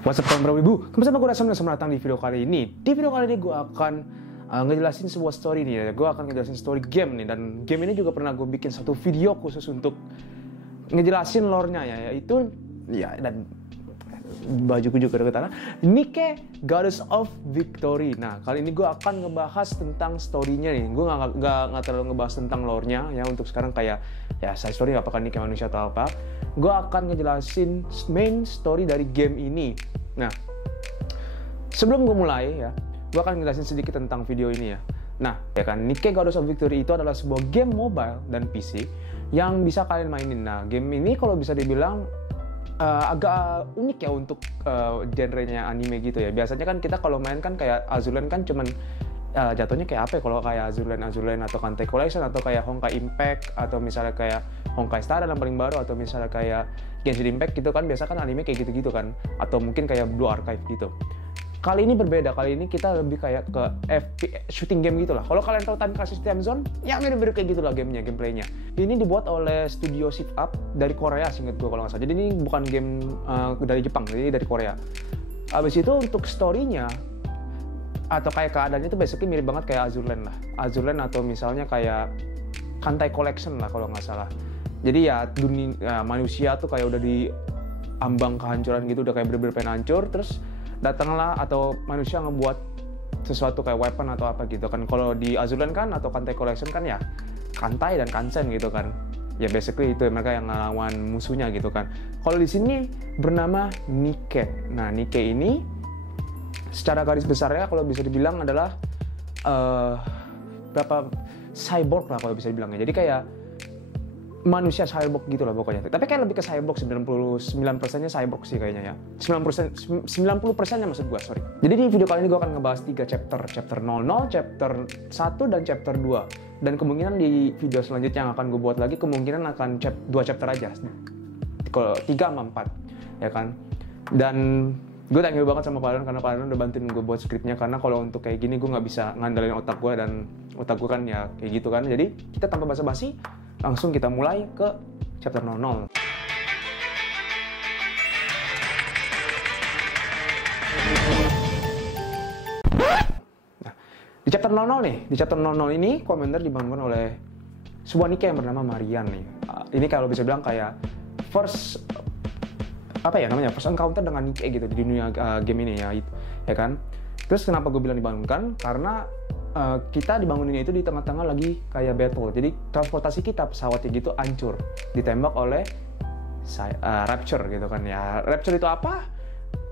What's up kawan ibu? Kembali sama gue Rasam dan selamat datang di video kali ini. Di video kali ini gue akan ngejelasin sebuah story nih ya. Gue akan ngejelasin story game nih. Dan game ini juga pernah gue bikin satu video khusus untuk ngejelasin lore-nya ya. Yaitu, ya dan bajuku juga udah ketara, Nike Goddess of Victory. Nah kali ini gue akan ngebahas tentang story-nya nih. Gue gak terlalu ngebahas tentang lore-nya ya. Untuk sekarang kayak ya side story apakah Nike manusia atau apa. Gue akan ngejelasin main story dari game ini. Nah, sebelum gue mulai ya, gue akan ngejelasin sedikit tentang video ini ya. Nah, ya kan, Nike Goddess of Victory itu adalah sebuah game mobile dan PC yang bisa kalian mainin. Nah, game ini kalau bisa dibilang agak unik ya untuk genrenya anime gitu ya. Biasanya kan kita kalau main kan kayak Azuren kan cuman jatuhnya kayak apa ya, kalau kayak Azuren atau Kantai Collection atau kayak Honkai Impact atau misalnya kayak Honkai Star yang paling baru atau misalnya kayak Genshin Impact gitu kan, biasa kan anime kayak gitu-gitu kan, atau mungkin kayak Blue Archive gitu. Kali ini berbeda, kali ini kita lebih kayak ke FPS shooting game gitu lah. Kalau kalian tahu Time Crisis Time Zone, ya mirip-mirip kayak gitu lah gameplaynya. Ini dibuat oleh studio Shift Up dari Korea, seinget gue kalau nggak salah. Jadi ini bukan game dari Jepang, jadi dari Korea. Abis itu untuk story-nya atau kayak keadaannya itu basically mirip banget kayak Azuren lah. Azuren atau misalnya kayak Kantai Collection lah kalau nggak salah. Jadi ya dunia manusia tuh kayak udah di ambang kehancuran gitu, udah kayak bener-bener pengen hancur, terus datanglah atau manusia ngebuat sesuatu kayak weapon atau apa gitu kan. Kalau di Azuren kan atau Kantai Collection kan ya Kantai dan Kansen gitu kan. Ya basically itu mereka yang ngelawan musuhnya gitu kan. Kalau di sini bernama Nike. Nah, Nike ini secara garis besarnya kalau bisa dibilang adalah cyborg lah kalau bisa dibilangnya. Jadi kayak manusia cyborg gitu lah pokoknya. Tapi kayak lebih ke cyborg, 99%-nya cyborg sih kayaknya ya. 90%-nya maksud gue, sorry. Jadi di video kali ini gue akan ngebahas 3 chapter. Chapter 00, chapter 1, dan chapter 2. Dan kemungkinan di video selanjutnya yang akan gue buat lagi, kemungkinan akan 2 chapter aja. Kalau 3 sama 4, ya kan. Dan gue thank you banget sama Pak Alan karena Pak Alan udah bantuin gue buat skripnya. Karena kalau untuk kayak gini gue nggak bisa ngandalin otak gue, dan otak gue kan ya kayak gitu kan. Jadi kita tanpa basa-basi langsung kita mulai ke chapter 00. Nah, di chapter 00 nih, di chapter 00 ini Commander dibangun oleh sebuah Nike yang bernama Marian nih. Ini kalau bisa bilang kayak first encounter dengan Nike gitu di dunia game ini ya kan. Terus kenapa gue bilang dibangunkan? Karena kita dibangunin itu di tengah-tengah lagi kayak battle. Jadi transportasi kita, pesawatnya gitu hancur, ditembak oleh Rapture gitu kan ya. Rapture itu apa?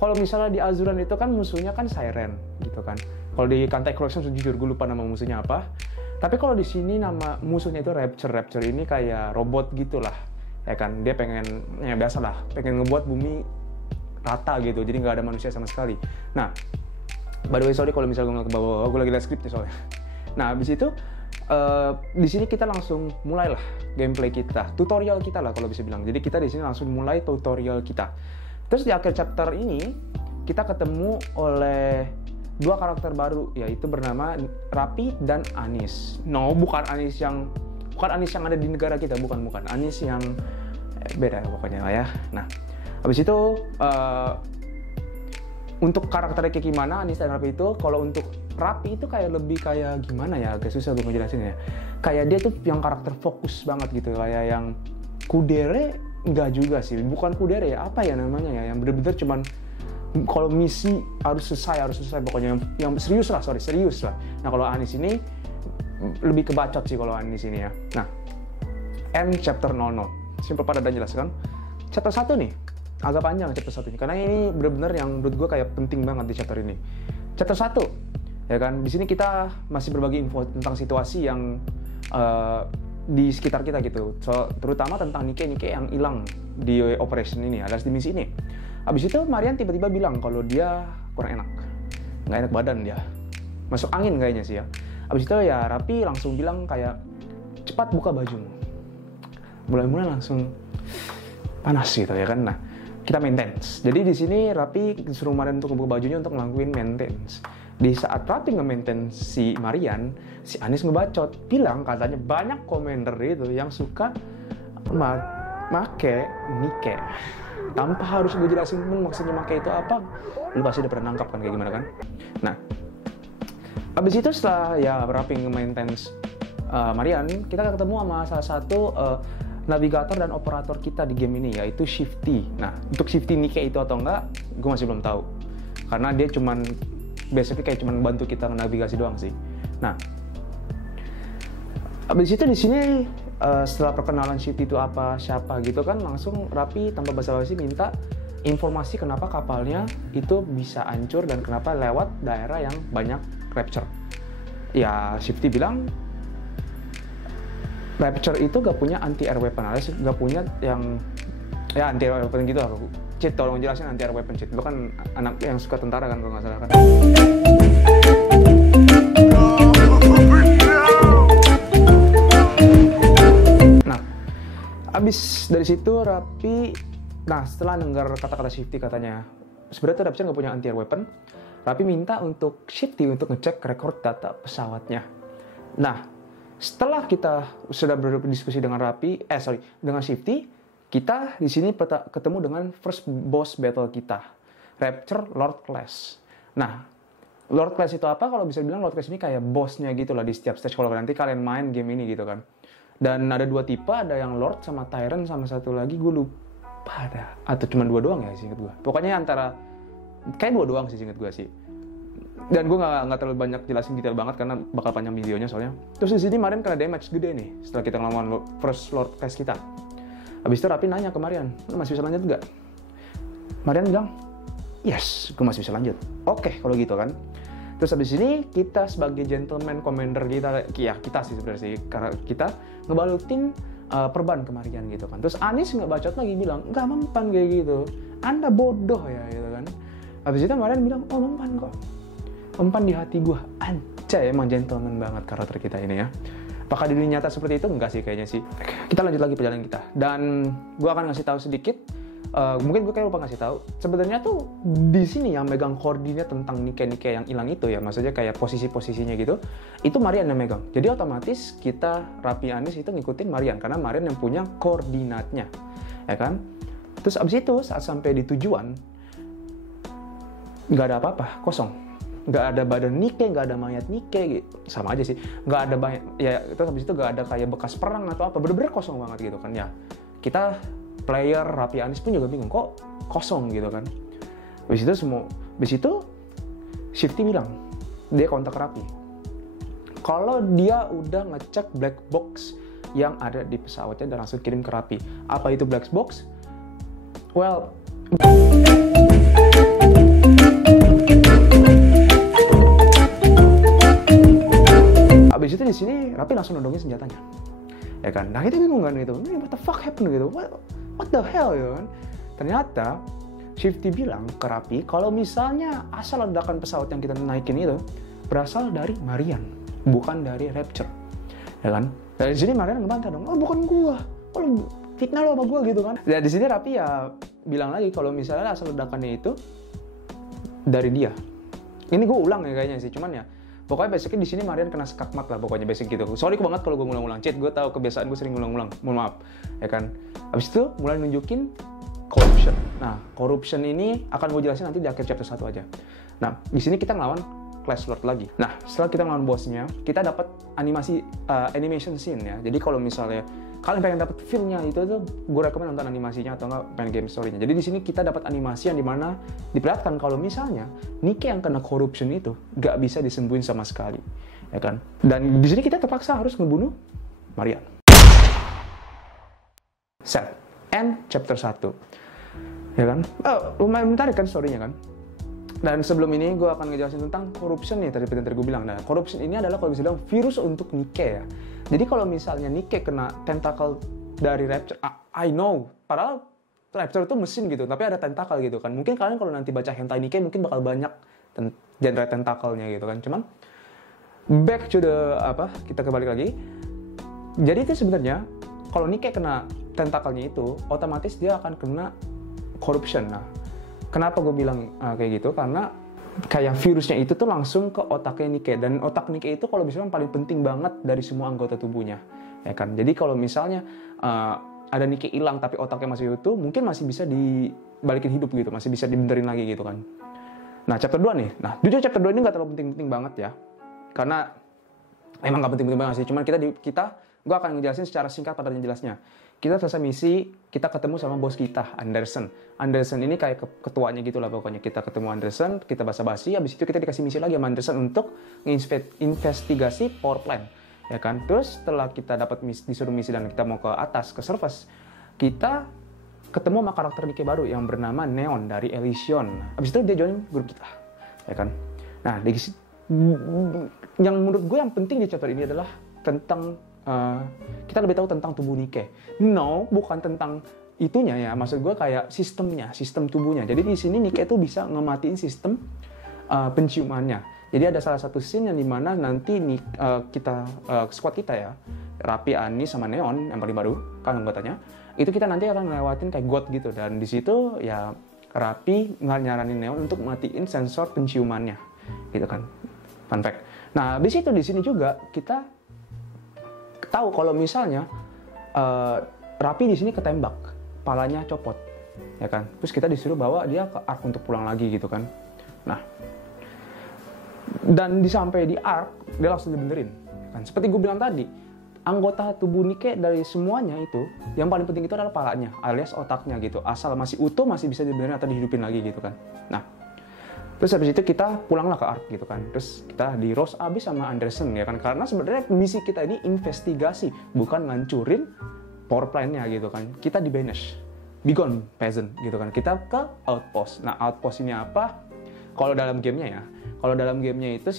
Kalau misalnya di Azuren itu kan musuhnya kan Siren gitu kan. Kalau di Kantai Collection jujur gue lupa nama musuhnya apa. Tapi kalau di sini nama musuhnya itu Rapture. Rapture ini kayak robot gitulah. Ya kan, dia pengen, ya biasa lah, pengen ngebuat bumi rata gitu, jadi nggak ada manusia sama sekali. Nah, by the way, sorry kalau misalnya gue ngeliat ke bawah, gue lagi liat skripnya soalnya. Nah, habis itu, di sini kita langsung mulailah gameplay kita, tutorial kita lah kalau bisa bilang. Jadi kita di sini langsung mulai tutorial kita. Terus di akhir chapter ini, kita ketemu oleh 2 karakter baru, yaitu bernama Rapi dan Anis. No, bukan Anis yang ada di negara kita, bukan. Anis yang beda pokoknya lah ya. Nah, habis itu untuk karakternya kayak gimana Anis dan Rapi itu, kalau untuk Rapi itu kayak lebih kayak gimana ya, agak susah gue ngejelasin ya. Kayak dia tuh yang karakter fokus banget gitu, kayak yang kudere enggak juga sih, bukan kudere ya, apa ya namanya ya, yang bener-bener cuman kalau misi harus selesai pokoknya, yang serius lah. Nah, kalau Anis ini lebih kebacot sih kalau Anis ini ya. Nah, end chapter 00. Simple padat dan jelas kan. Chapter 1 nih, agak panjang chapter 1 ini, karena ini benar-benar yang menurut gue kayak penting banget di chapter ini. Chapter 1, ya kan, di sini kita masih berbagi info tentang situasi yang di sekitar kita gitu. Terutama tentang Nike yang hilang di operation ini, alias di misi ini. Habis itu Marian tiba-tiba bilang kalau dia kurang enak. Nggak enak badan dia. Masuk angin kayaknya sih ya. Abis itu ya Rapi langsung bilang kayak, cepat buka bajumu. Mulai langsung panas gitu ya kan. Nah, kita maintenance. Jadi di sini Rapi disuruh Marian untuk buka bajunya untuk ngelakuin maintenance. Di saat Rapi nge-maintenance si Marian, si Anis ngebacot. Bilang katanya banyak commander itu yang suka make Nike. Tanpa harus gue jelasin maksudnya make itu apa, lu pasti udah pernah nangkap kan kayak gimana kan. Nah, abis itu setelah ya Rappi nge-maintenance Marian, kita ketemu sama salah satu navigator dan operator kita di game ini, yaitu Shifty. Nah, untuk Shifty Nike itu atau enggak, gue masih belum tahu. Karena dia cuman basically kayak cuman bantu kita navigasi doang sih. Nah, abis itu di sini setelah perkenalan Shifty itu apa, siapa gitu kan, langsung Rappi tanpa basa-basi minta informasi kenapa kapalnya itu bisa hancur dan kenapa lewat daerah yang banyak Rapture. Ya, Shifty bilang Rapture itu gak punya anti-air weapon, alias gak punya yang ya anti-air weapon gitu lah. Cheat, tolong jelasin anti-air weapon, Cheat. Lu kan anak yang suka tentara kan kalau nggak salah kan. Nah, abis dari situ Rappi, nah setelah dengar kata-kata Shifty katanya sebenarnya Rapture nggak punya anti-air weapon, Rappi minta untuk Shifty untuk ngecek record data pesawatnya. Nah, setelah kita sudah berdiskusi dengan dengan Shifty, kita di sini ketemu dengan first boss battle kita, Rapture Lord Class. Nah, Lord Class itu apa? Kalau bisa bilang Lord Class ini kayak bossnya gitu lah di setiap stage kalau nanti kalian main game ini gitu kan. Dan ada dua tipe, ada yang Lord sama Tyrant sama satu lagi gue lupa ada. Atau cuma dua doang ya seinget gue. Pokoknya kayak dua doang sih seinget gue sih. Dan gue nggak terlalu banyak jelasin detail banget karena bakal panjang videonya soalnya. Terus di sini Marian kena damage gede nih setelah kita ngelawan first Lord Class kita. Habis itu Rappi nanya ke Marian, lu masih bisa lanjut nggak? Marian bilang, yes, gue masih bisa lanjut. Oke, kalau gitu kan. Terus habis ini kita sebagai gentleman commander kita sih sebenarnya sih, karena kita ngebalutin perban ke Marian gitu kan. Terus Anis nggak bacot lagi bilang, nggak mempan kayak gitu, Anda bodoh ya gitu kan. Habis itu Marian bilang, oh mempan kok, mempan di hati gue. Anjay, emang gentleman banget karakter kita ini ya. Apakah di dunia nyata seperti itu? Enggak sih kayaknya sih. Kita lanjut lagi perjalanan kita. Dan gue akan ngasih tahu sedikit. Mungkin gue kayak lupa ngasih tahu. Sebenarnya tuh di sini yang megang koordinat tentang Nike yang hilang itu ya, maksudnya kayak posisi-posisinya gitu. Itu Marian yang megang. Jadi otomatis kita Rappi Anis itu ngikutin Marian karena Marian yang punya koordinatnya, ya kan? Terus abis itu saat sampai di tujuan nggak ada apa-apa, kosong. Nggak ada badan Nike, nggak ada mayat Nike, gitu. Sama aja sih. Nggak ada banyak, ya terus habis itu nggak ada kayak bekas perang atau apa, bener-bener kosong banget gitu kan ya. Kita player Rappi Anis pun juga bingung kok kosong gitu kan. Habis itu Shifty bilang dia kontak Rappi kalau dia udah ngecek black box yang ada di pesawatnya dan langsung kirim ke Rappi. Apa itu black box? Well, abis itu di sini Rappi langsung nodongin senjatanya, ya kan? Nah kita bingung kan gitu, what the fuck happened gitu, what the hell ya kan? Ternyata Shifty bilang ke Rappi kalau misalnya asal ledakan pesawat yang kita naikin itu berasal dari Marian, bukan dari Rapture, ya kan? Dari sini Marian ngebantah dong, oh bukan gua, oh fitnah lo sama gua gitu kan? Dan di sini Rappi ya bilang lagi kalau misalnya asal ledakannya itu dari dia. Ini gue ulang ya kayaknya sih, cuman ya pokoknya basically di sini Marian kena skakmat lah pokoknya basic gitu. Sorry banget kalau gue ngulang-ulang, Cheat, gue tahu kebiasaan gue sering ngulang-ulang, mohon maaf, ya kan. Habis itu mulai nunjukin corruption. Nah, corruption ini akan gue jelasin nanti di akhir chapter 1 aja. Nah, di sini kita ngelawan Class Lord lagi. Nah, setelah kita ngelawan bosnya, kita dapat animation scene ya. Jadi kalau misalnya kalian pengen dapat feel-nya itu tuh, gue rekomen nonton animasinya atau enggak pengen game story-nya. Jadi di sini kita dapat animasi yang dimana diperlihatkan kalau misalnya Nike yang kena corruption itu gak bisa disembuhin sama sekali, ya kan? Dan di sini kita terpaksa harus ngebunuh Marian. Set. End chapter 1. Ya kan? Lumayan menarik kan story-nya kan? Dan sebelum ini gue akan ngejelasin tentang corruption nih, tadi gue bilang. Nah, corruption ini adalah kalau bisa bilang virus untuk Nike ya. Jadi kalau misalnya Nike kena tentacle dari Rapture, I know, padahal Rapture itu mesin gitu, tapi ada tentacle gitu kan. Mungkin kalian kalau nanti baca hentai Nike mungkin bakal banyak genre tentakelnya gitu kan. Cuman back to kita kembali lagi. Jadi itu sebenarnya kalau Nike kena tentakelnya itu, otomatis dia akan kena corruption. Nah, kenapa gue bilang kayak gitu? Karena kayak virusnya itu tuh langsung ke otaknya Nike. Dan otak Nike itu kalau misalnya paling penting banget dari semua anggota tubuhnya, ya kan? Jadi kalau misalnya ada Nikke hilang tapi otaknya masih utuh, mungkin masih bisa dibalikin hidup gitu, masih bisa dibenerin lagi gitu kan. Nah, chapter 2 nih. Nah, jujur chapter 2 ini nggak terlalu penting-penting banget ya. Karena emang nggak penting-penting banget sih. Cuman gue akan ngejelasin secara singkat pada jelasnya. Kita selesai misi, kita ketemu sama bos kita, Anderson. Anderson ini kayak ketuanya gitu lah pokoknya. Kita ketemu Anderson, kita basa-basi, habis itu kita dikasih misi lagi sama Anderson untuk investigasi power plant. Ya kan? Terus setelah kita disuruh misi dan kita mau ke atas, ke surface, kita ketemu sama karakter Nikke baru yang bernama Neon dari Elysion. Habis itu dia join grup kita. Ya kan? Nah, yang menurut gue yang penting di chapter ini adalah tentang kita lebih tahu tentang tubuh Nikke. No, bukan tentang itunya ya. Maksud gue kayak sistem tubuhnya. Jadi di sini Nikke itu bisa ngematiin sistem penciumannya. Jadi ada salah satu scene yang dimana nanti squad kita ya, Rapi, Ani, sama Neon yang paling baru kan anggotanya, itu kita nanti akan ngelewatin kayak got gitu. Dan di situ ya Rapi nyaranin Neon untuk matiin sensor penciumannya, gitu kan. Fun fact. Nah, di sini juga kita tahu kalau misalnya Rapi di sini ketembak, palanya copot, ya kan. Terus kita disuruh bawa dia ke Ark untuk pulang lagi gitu kan. Nah, dan sampai di Ark dia langsung dibenerin, kan. Seperti gue bilang tadi, anggota tubuh Nikke dari semuanya itu yang paling penting itu adalah palanya, alias otaknya gitu. Asal masih utuh masih bisa dibenerin atau dihidupin lagi gitu kan. Nah, terus habis itu kita pulanglah ke Ark gitu kan. Terus kita di roast abis sama Anderson ya kan. Karena sebenarnya misi kita ini investigasi, bukan ngancurin power plant-nya gitu kan. Kita di banish, begone peasant gitu kan. Kita ke outpost. Nah, outpost ini apa? Kalau dalam gamenya ya, kalau dalam gamenya itu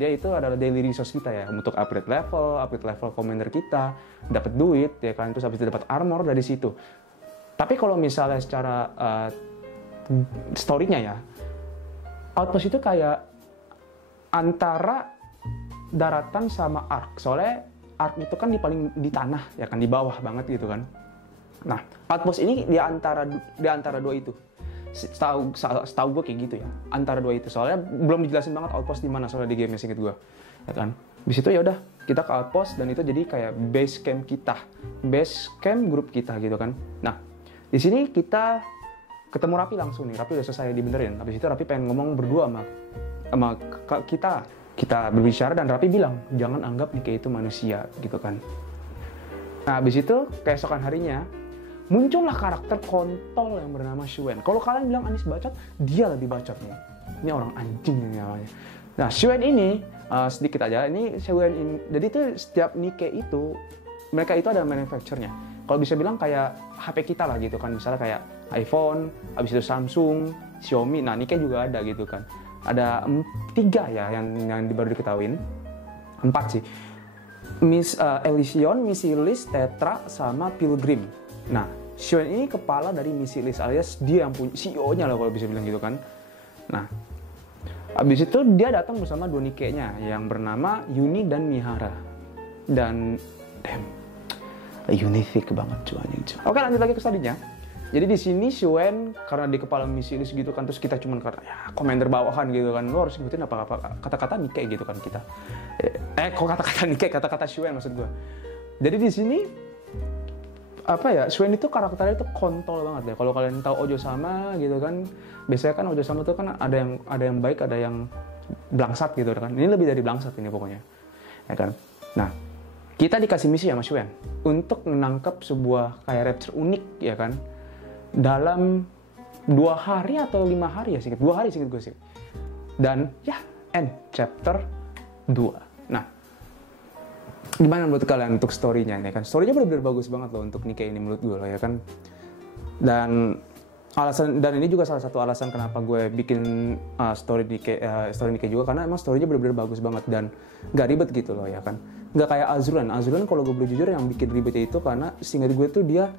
dia itu adalah daily resource kita ya, untuk upgrade level commander kita, dapat duit ya kan. Terus habis itu dapat armor dari situ. Tapi kalau misalnya secara story-nya ya, outpost itu kayak antara daratan sama Ark. Soalnya Ark itu kan di tanah ya kan, di bawah banget gitu kan. Nah, outpost ini di antara dua itu. Setahu gue kayak gitu ya, antara dua itu. Soalnya belum dijelasin banget outpost di mana soalnya di game singkat gue. Ya kan. Di situ ya udah kita ke outpost dan itu jadi kayak base camp kita. Base camp grup kita gitu kan. Nah, di sini kita ketemu Rapi langsung nih. Rapi udah selesai dibenerin. Habis itu Rapi pengen ngomong berdua sama kita. Kita berbicara dan Rapi bilang, jangan anggap Nikke itu manusia gitu kan. Nah, habis itu keesokan harinya muncullah karakter kontol yang bernama Shuen. Kalau kalian bilang Anis bacot, dia lebih bacot nih. Ini orang anjing ini namanya. Nah, Shuen ini sedikit aja. Ini Shuen ini. Jadi itu setiap Nikke itu mereka itu ada manufacturernya. Kalau bisa bilang kayak HP kita lah gitu kan. Misalnya kayak iPhone, habis itu Samsung, Xiaomi. Nah, Nikke juga ada gitu kan. Ada 3 ya yang baru diketahuin. 4 sih. Elysion, Misilis, Tetra, sama Pilgrim. Nah, Shuen ini kepala dari Misilis, alias dia yang punya CEO-nya lah kalau bisa bilang gitu kan. Nah, habis itu dia datang bersama 2 Nikke-nya yang bernama Yuni dan Mihara. Dan unique banget cuanya. Oke, lanjut lagi ke studinya. Jadi di sini Shuen karena di kepala Misilis gitu kan, terus kita cuman karena ya commander bawahan gitu kan, lo harus ngikutin apa kata-kata Nikke gitu kan kita. Kok kata-kata Nikke, kata-kata Shuen maksud gue. Jadi di sini apa ya, Shuen itu karakternya itu kontol banget ya. Kalau kalian tahu Ojo-sama gitu kan, biasanya kan Ojo-sama tuh kan ada yang baik, ada yang blangsat gitu kan. Ini lebih dari blangsat ini pokoknya, ya kan. Nah, kita dikasih misi sama Shuen untuk menangkap sebuah kayak rapture unik ya kan, dalam 2 hari atau 5 hari ya, 2 hari singkat gue sih. Dan ya, end chapter 2. Nah, gimana menurut kalian untuk story-nya ya kan? Story-nya benar-benar bagus banget loh untuk Nikke ini menurut gue loh ya kan. Dan ini juga salah satu alasan kenapa gue bikin story Nikke juga, karena emang story-nya benar-benar bagus banget dan gak ribet gitu loh ya kan. Gak kayak Azuran kalau gue boleh jujur yang bikin ribetnya itu karena seingat gue tuh dia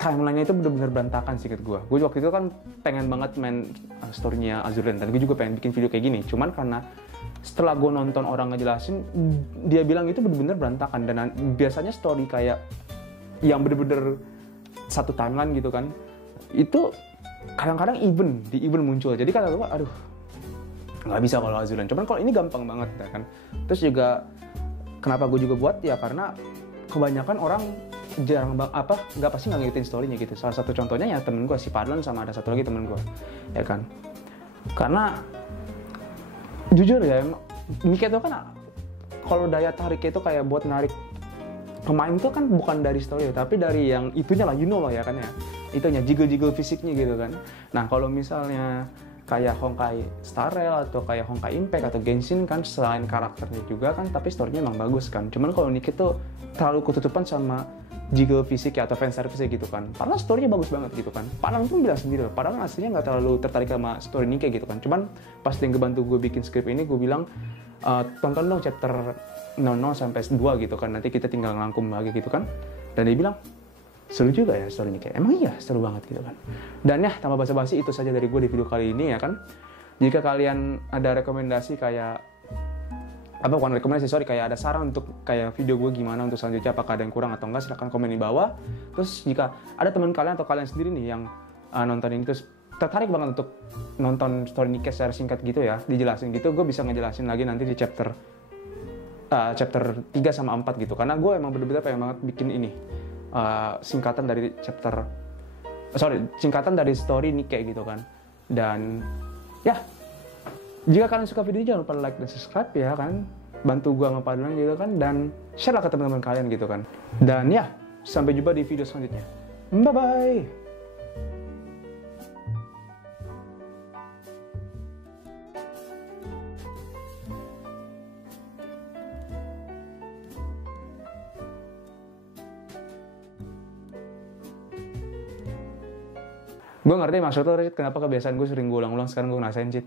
timeline-nya itu benar-benar berantakan seingat gue. Gue waktu itu kan pengen banget main story-nya Azuran dan gue juga pengen bikin video kayak gini. Cuman karena setelah gue nonton orang ngejelasin, dia bilang itu benar-benar berantakan. Dan biasanya story kayak yang benar-benar satu timeline gitu kan, itu kadang-kadang di event muncul. Jadi kata gue, aduh, nggak bisa kalau Azuran. Cuman kalau ini gampang banget ya kan. Terus juga kenapa gue juga buat ya karena kebanyakan orang nggak pasti nggak ngikutin story-nya gitu. Salah satu contohnya ya temen gue si Padlan, sama ada satu lagi temen gue, ya kan. Karena jujur ya, Nikke itu kan kalau daya tariknya itu kayak buat narik pemain itu kan bukan dari story, tapi dari yang itunya lah, lah ya kan ya, itunya jiggle fisiknya gitu kan. Nah kalau misalnya kayak Honkai Star Rail atau kayak Honkai Impact atau Genshin kan, selain karakternya juga kan, tapi story-nya emang bagus kan. Cuman kalau Nikke tuh terlalu ketutupan sama jiggle fisik ya, atau fanservice gitu kan. Padahal story-nya bagus banget gitu kan. Padahal pun bilang sendiri loh, padahal aslinya nggak terlalu tertarik sama story Nikke gitu kan. Cuman pas dia ngebantu gue bikin skrip ini, gue bilang tonton dong chapter 00 sampai 2 gitu kan, nanti kita tinggal ngelangkum lagi gitu kan. Dan dia bilang seru juga ya story Nikke. Emang iya seru banget gitu kan. Dan ya tanpa basa-basi, itu saja dari gue di video kali ini ya kan. Jika kalian ada rekomendasi kayak bukan rekomendasi, kayak ada saran untuk kayak video gue gimana untuk selanjutnya, apakah ada yang kurang atau enggak, silahkan komen di bawah. Terus jika ada teman kalian atau kalian sendiri nih yang nonton ini terus tertarik banget untuk nonton story Nikke secara singkat gitu ya, dijelasin gitu, gue bisa ngejelasin lagi nanti di chapter 3 sama 4 gitu. Karena gue emang bener-bener pengen banget bikin ini singkatan dari story Nikke gitu kan. Dan ya, jika kalian suka video ini, jangan lupa like dan subscribe ya kan, bantu gua ngepadlan gitu kan, dan share lah ke teman-teman kalian gitu kan. Dan ya, sampai jumpa di video selanjutnya. Bye bye. Gue ngerti maksud lo, Rit, kenapa kebiasaan gue sering gue ulang-ulang, sekarang gue ngerasain, Cit.